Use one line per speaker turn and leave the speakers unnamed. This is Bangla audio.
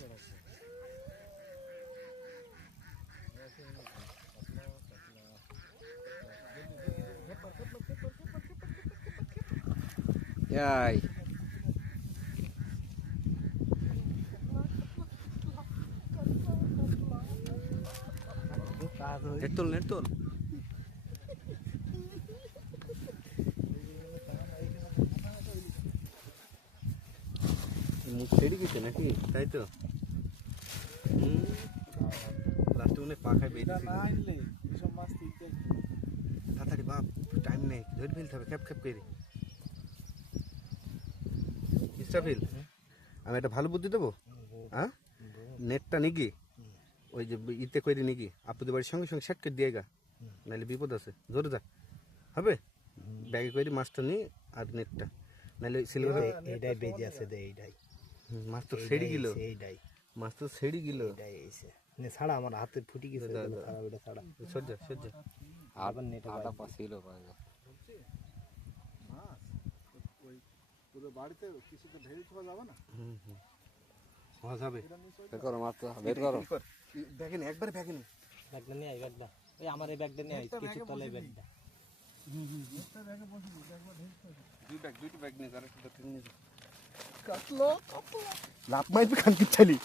Rồi. Betul, betul. মুখ ছেড়ে গেছে নাকি? তাই তো? লাস্টে মনে পাখায় বেরিয়েছে তাড়াতাড়ি বাপ টাইম নেই। ধরে ফেলতে হবে খ্যাপ খ্যাপ করে। ইস্টাফিল আমি একটা ভালো বুদ্ধি দেবো? হ্যাঁ নেটটা নিকি ওই যে ইতে করে নিকি আপুদের বাড়ির সঙ্গে সঙ্গে সেট করে দিয়ে গা। নাহলে বিপদ আছে। জোরে যা। হবে? ব্যাগে করে মাছটা নি আর নেটটা। নাহলে সিলভার
এইটাই বেজে আছে দে এইটাই।
মাছ তো সেড়ি গেল।
এইটাই।
মাছ তো সেড়ি গেল।
এইটাই এসে। নে ছাড়া আমার হাতে ফুটি গেছে
দা,
এগুলো ছাড়া
সজ্জা সজ্জা
আবার নেটে
আটা পাঁচিল পাওয়া
হুম হুম। হওয়া যাবে।
বের করো মাছ তো। বের করো।
দেখেন একবার দেখেন
ব্যাগটা নিয়ে আই ব্যাগটা। ওই আমার এই ব্যাগটা নিয়ে আই কিছু তলে এই ব্যাগটা।
দুই। ব্যাগ দুইটা ব্যাগ নিয়ে যারা সেটা লাভ মাইপে খান কি ধরে